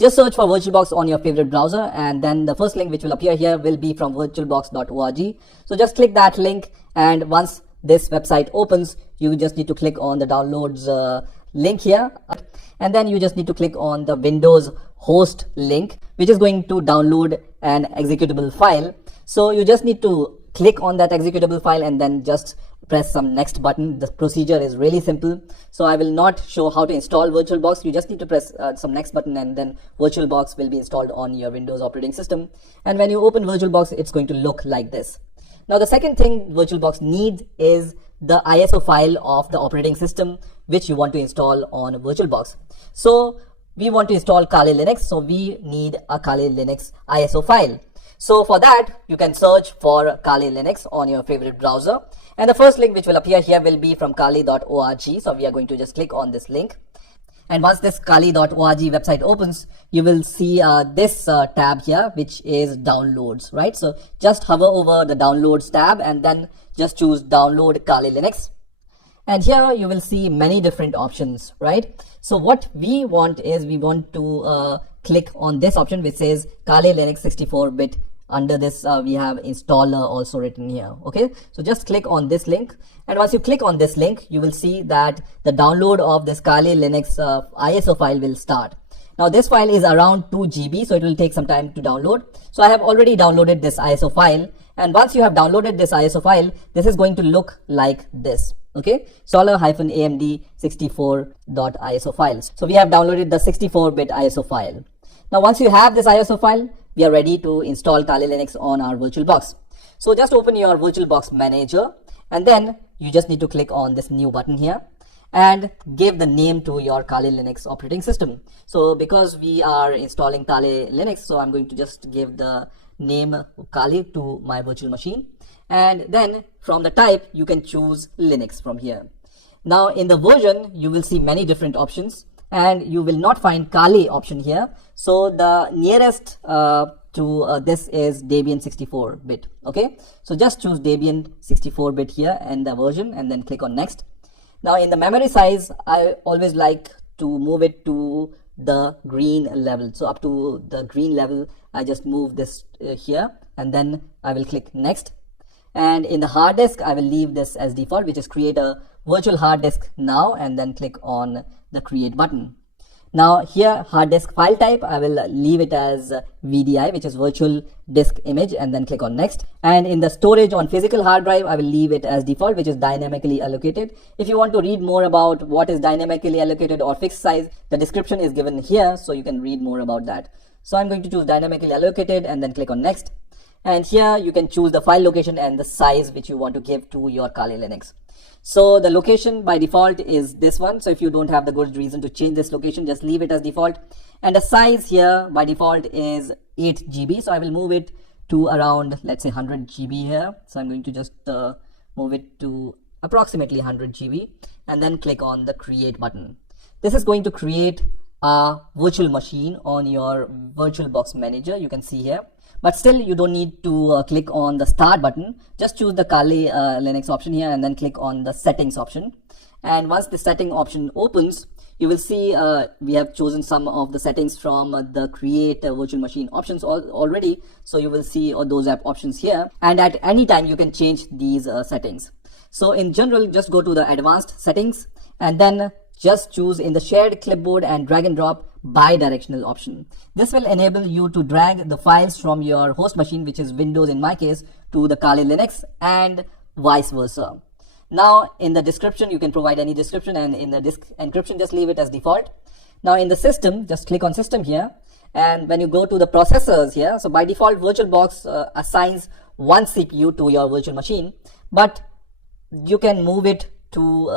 Just search for VirtualBox on your favorite browser, and then the first link which will appear here will be from virtualbox.org. So just click that link, and once this website opens, you just need to click on the downloads link here, and then you just need to click on the Windows host link, which is going to download an executable file. So you just need to click on that executable file and then just press some next button. The procedure is really simple, so I will not show how to install VirtualBox. You just need to press some next button, and then VirtualBox will be installed on your Windows operating system. And when you open VirtualBox, it's going to look like this. Now the second thing VirtualBox needs is the ISO file of the operating system which you want to install on VirtualBox. So we want to install Kali Linux, so we need a Kali Linux ISO file. So for that, you can search for Kali Linux on your favorite browser, and the first link which will appear here will be from kali.org. So we are going to just click on this link, and once this kali.org website opens, you will see this tab here, which is downloads, right? So just hover over the downloads tab and then just choose download Kali Linux, and here you will see many different options, right? So what we want is we want to click on this option which says Kali Linux 64-bit. Under this we have installer also written here. Okay, so just click on this link, and once you click on this link, you will see that the download of this Kali Linux ISO file will start. Now this file is around 2 GB, so it will take some time to download. So I have already downloaded this ISO file, and once you have downloaded this ISO file, this is going to look like this. Okay, installer-amd64.iso files. So we have downloaded the 64-bit ISO file. Now once you have this ISO file, we are ready to install Kali Linux on our VirtualBox. So just open your VirtualBox manager, and then you just need to click on this new button here and give the name to your Kali Linux operating system. So because we are installing Kali Linux, so I'm going to just give the name Kali to my virtual machine, and then from the type you can choose Linux from here. Now in the version you will see many different options, and you will not find Kali option here. So the nearest to this is Debian 64-bit. Okay, so just choose Debian 64-bit here and the version, and then click on next. Now in the memory size, I always like to move it to the green level. So up to the green level, I just move this here, and then I will click next. And in the hard disk, I will leave this as default, which is create a virtual hard disk now, and then click on the create button. Now here, hard disk file type, I will leave it as VDI, which is virtual disk image, and then click on next. And in the storage on physical hard drive, I will leave it as default, which is dynamically allocated. If you want to read more about what is dynamically allocated or fixed size, the description is given here, so you can read more about that. So I'm going to choose dynamically allocated and then click on next. And here you can choose the file location and the size which you want to give to your Kali Linux. So the location by default is this one. So if you don't have the good reason to change this location, just leave it as default. And the size here by default is 8 GB. So I will move it to around, let's say 100 GB here. So I'm going to just move it to approximately 100 GB, and then click on the create button. This is going to create a virtual machine on your VirtualBox manager, you can see here. But still, you don't need to click on the start button. Just choose the Kali Linux option here, and then click on the settings option. And once the setting option opens, you will see we have chosen some of the settings from the create virtual machine options already. So you will see those app options here, and at any time you can change these settings. So in general, just go to the advanced settings, and then just choose in the shared clipboard and drag and drop bi-directional option. This will enable you to drag the files from your host machine, which is Windows in my case, to the Kali Linux, and vice versa. Now in the description, you can provide any description, and in the disk encryption, just leave it as default. Now in the system, just click on system here, and when you go to the processors here, so by default VirtualBox assigns one CPU to your virtual machine, but you can move it to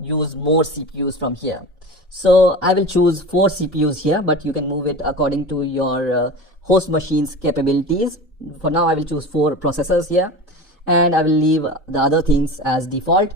use more CPUs from here. So I will choose 4 CPUs here, but you can move it according to your host machine's capabilities. For now, I will choose 4 processors here, and I will leave the other things as default.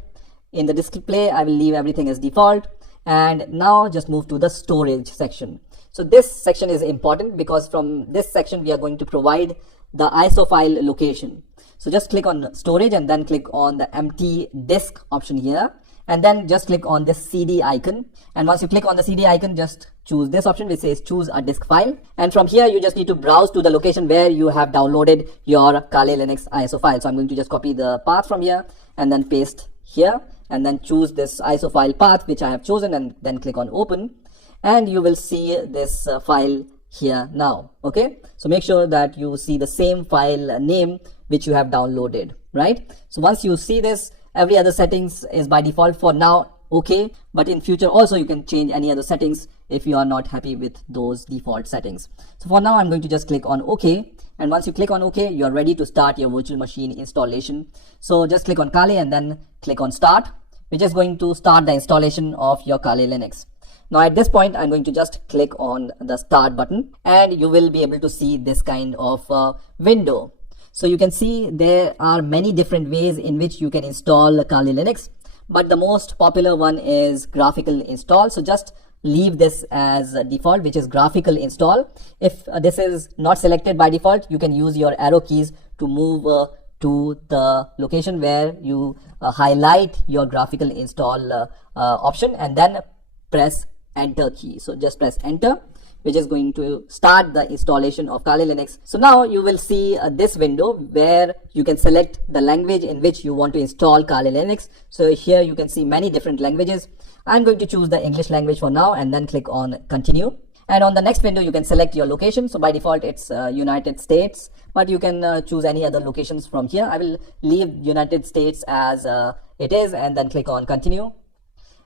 In the display, I will leave everything as default. And now just move to the storage section. So this section is important because from this section, we are going to provide the ISO file location. So just click on storage and then click on the empty disk option here, and then just click on this CD icon. And once you click on the CD icon, just choose this option which says choose a disk file, and from here you just need to browse to the location where you have downloaded your Kali Linux ISO file. So I'm going to just copy the path from here and then paste here, and then choose this ISO file path which I have chosen, and then click on open, and you will see this file here now. Okay, so make sure that you see the same file name which you have downloaded, right? So once you see this, every other settings is by default for now okay, but in future also you can change any other settings if you are not happy with those default settings. So for now I'm going to just click on OK, and once you click on OK, you are ready to start your virtual machine installation. So just click on Kali and then click on start, which is going to start the installation of your Kali Linux. Now at this point I'm going to just click on the start button, and you will be able to see this kind of window. So you can see there are many different ways in which you can install Kali Linux, but the most popular one is graphical install. So just leave this as default, which is graphical install. If this is not selected by default, you can use your arrow keys to move to the location where you highlight your graphical install option, and then press enter key. So just press enter, which is going to start the installation of Kali Linux. So now you will see this window where you can select the language in which you want to install Kali Linux. So here you can see many different languages. I'm going to choose the English language for now, and then click on continue. And on the next window you can select your location. So by default it's United States, but you can choose any other locations from here. I will leave United States as it is, and then click on continue.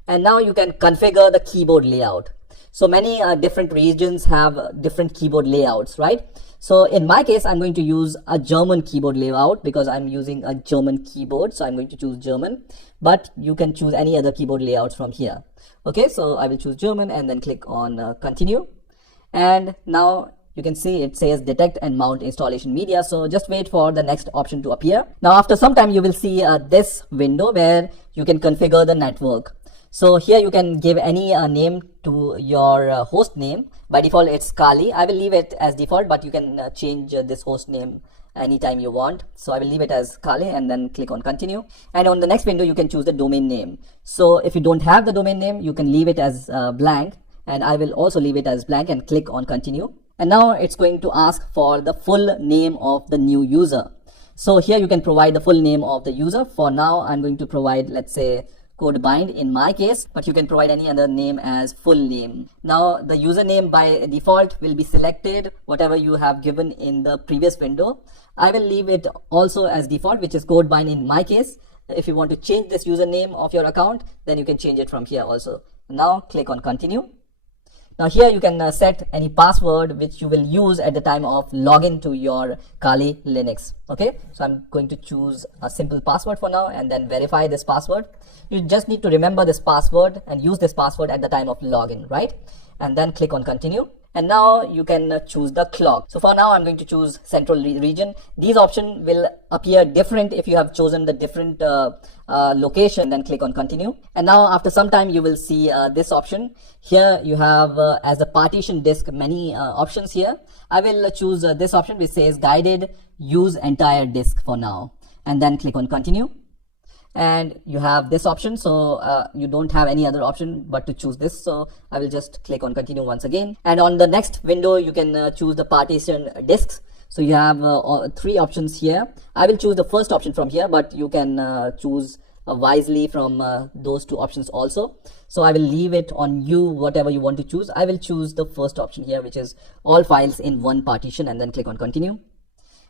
And now you can configure the keyboard layout. So many different regions have different keyboard layouts, right? So in my case, I'm going to use a German keyboard layout because I'm using a German keyboard. So I'm going to choose German, but you can choose any other keyboard layouts from here. Okay, so I will choose German and then click on continue. And now you can see it says detect and mount installation media. So just wait for the next option to appear. Now after some time, you will see this window where you can configure the network. So here you can give any name to your host name. By default it's Kali. I will leave it as default, but you can change this host name anytime you want. So I will leave it as Kali and then click on continue. And on the next window you can choose the domain name. So if you don't have the domain name, you can leave it as blank, and I will also leave it as blank and click on continue. And now it's going to ask for the full name of the new user. So here you can provide the full name of the user. For now I'm going to provide, let's say, Codebind in my case, but you can provide any other name as full name. Now the username by default will be selected whatever you have given in the previous window. I will leave it also as default, which is Codebind in my case. If you want to change this username of your account, then you can change it from here also. Now click on continue. Now here you can set any password which you will use at the time of login to your Kali Linux. Okay, so I'm going to choose a simple password for now and then verify this password. You just need to remember this password and use this password at the time of login, right? And then click on continue. And now you can choose the clock. So for now I'm going to choose central region. These options will appear different if you have chosen the different location. Then click on continue. And now after some time you will see this option. Here you have as a partition disk many options here. I will choose this option which says guided use entire disk for now, and then click on continue. And you have this option, so you don't have any other option but to choose this. So I will just click on continue once again. And on the next window you can choose the partition disks. So you have 3 options here. I will choose the first option from here, but you can choose wisely from those 2 options also. So I will leave it on you whatever you want to choose. I will choose the first option here, which is all files in one partition, and then click on continue.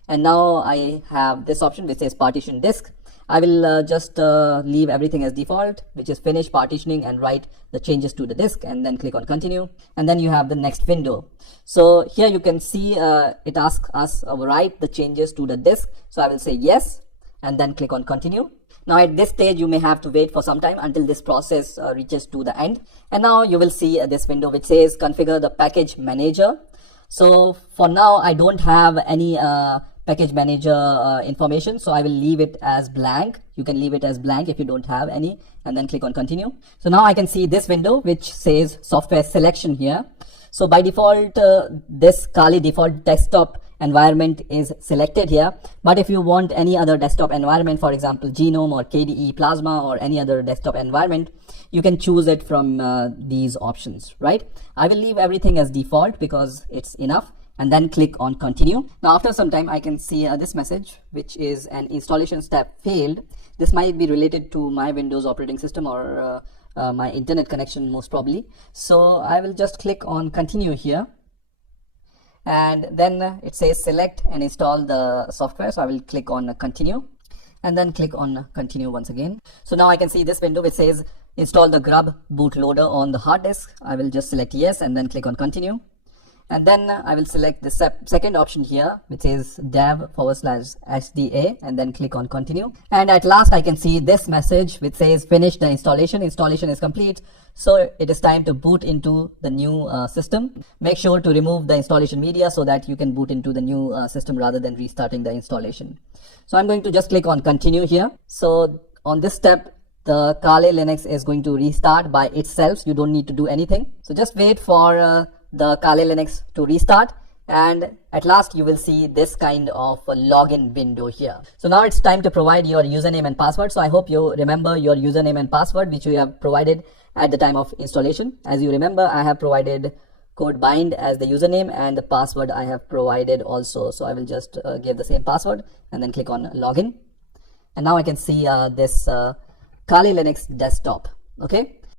And now I have this option which says partition disk. I will just leave everything as default, which is finish partitioning and write the changes to the disk, and then click on continue. And then you have the next window. So here you can see it asks us write the changes to the disk. So I will say yes, and then click on continue. Now at this stage you may have to wait for some time until this process reaches to the end. And now you will see this window which says configure the package manager. So for now I don't have any package manager information, so I will leave it as blank. You can leave it as blank if you don't have any, and then click on continue. So now I can see this window which says software selection here. So by default this Kali default desktop environment is selected here. But if you want any other desktop environment, for example Genome or KDE Plasma or any other desktop environment, you can choose it from these options, right? I will leave everything as default because it's enough, and then click on continue. Now after some time I can see this message, which is an installation step failed. This might be related to my Windows operating system or my internet connection most probably. So I will just click on continue here, and then it says select and install the software. So I will click on continue and then click on continue once again. So now I can see this window which says install the grub bootloader on the hard disk. I will just select yes and then click on continue, and then I will select the second option here which says dev/SDA and then click on continue. And at last I can see this message which says finish the installation. Installation is complete, so it is time to boot into the new system. Make sure to remove the installation media so that you can boot into the new system rather than restarting the installation. So I'm going to just click on continue here. So on this step the Kali Linux is going to restart by itself. You don't need to do anything. So just wait for the Kali Linux to restart, and at last you will see this kind of a login window here. So now it's time to provide your username and password. So I hope you remember your username and password which you have provided at the time of installation. As you remember, I have provided CodeBind as the username, and the password I have provided also. So I will just give the same password and then click on login, and now I can see this Kali Linux desktop. Okay,